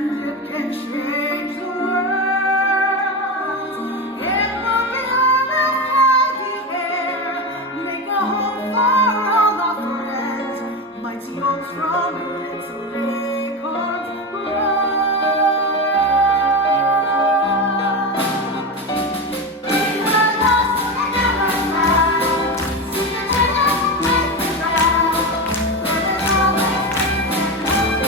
and it can change the world. It will build a foggy air, make a home for all our friends. Mighty old strong little acorns grow. We were lost and never found. See the treasure with the ground. But there's always faith and hope.